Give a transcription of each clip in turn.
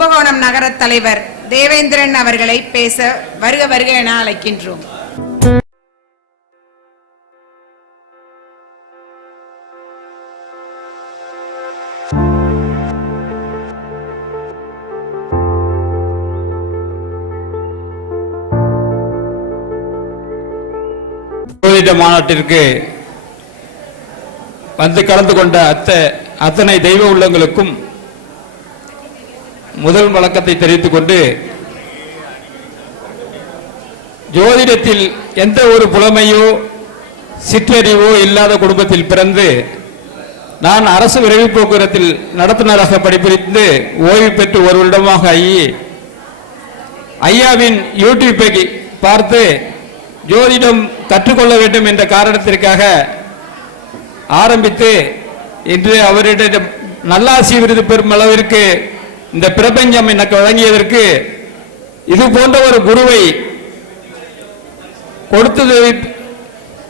கும்பகோணம் நகர தலைவர் தேவேந்திரன் அவர்களை பேச வருக வருக என அழைக்கின்றோம். மாநாட்டிற்கு வந்து கலந்து கொண்ட அத்தனை தெய்வ உள்ளங்களுக்கும் முதல் வணக்கத்தை தெரிவித்துக் கொண்டு, ஜோதிடத்தில் எந்த ஒரு புலமையோ சிற்றறிவோ இல்லாத குடும்பத்தில் பிறந்து நான் அரசு விரைவு போக்குவரத்தில் நடத்துனராக படிப்பிருந்து ஓய்வு பெற்று ஒரு வருடமாக ஐயாவின் யூடியூப்பை பார்த்து ஜோதிடம் கற்றுக்கொள்ள வேண்டும் என்ற காரணத்திற்காக ஆரம்பித்து இன்று அவரிடம் நல்லாசி விருது பெறும் அளவிற்கு இந்த பிரபஞ்சம் எனக்கு வழங்கியதற்கு இது போன்ற ஒரு குருவை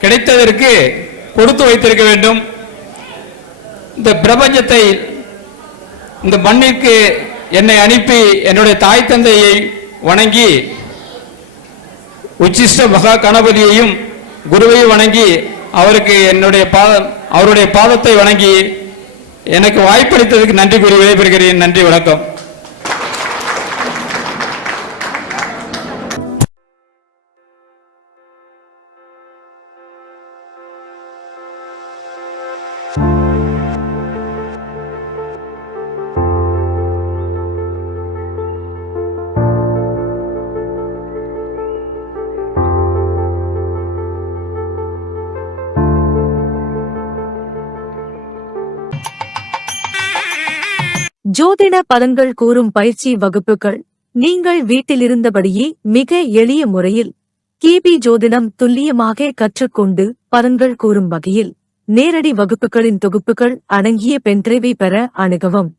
கிடைத்ததற்கு கொடுத்து வைத்திருக்க வேண்டும். இந்த பிரபஞ்சத்தை இந்த மண்ணிற்கு என்னை அனுப்பி என்னுடைய தாய் தந்தையை வணங்கி உச்சிஷ்ட மகா கணபதியையும் குருவையும் வணங்கி அவருக்கு அவருடைய பாதத்தை வணங்கி எனக்கு வாய்ப்பளித்ததுக்கு நன்றி கூறி விடைபெறுகிறேன். நன்றி, வணக்கம். ஜோதிட பலன்கள் கூறும் பயிற்சி வகுப்புகள் நீங்கள் வீட்டிலிருந்தபடியே மிக எளிய முறையில் கேபி ஜோதிடம் துல்லியமாக கற்றுக்கொண்டு பலன்கள் கூறும் வகையில் நேரடி வகுப்புகளின் தொகுப்புகள் அடங்கிய பென்டிரைவை பெற அணுகவும்.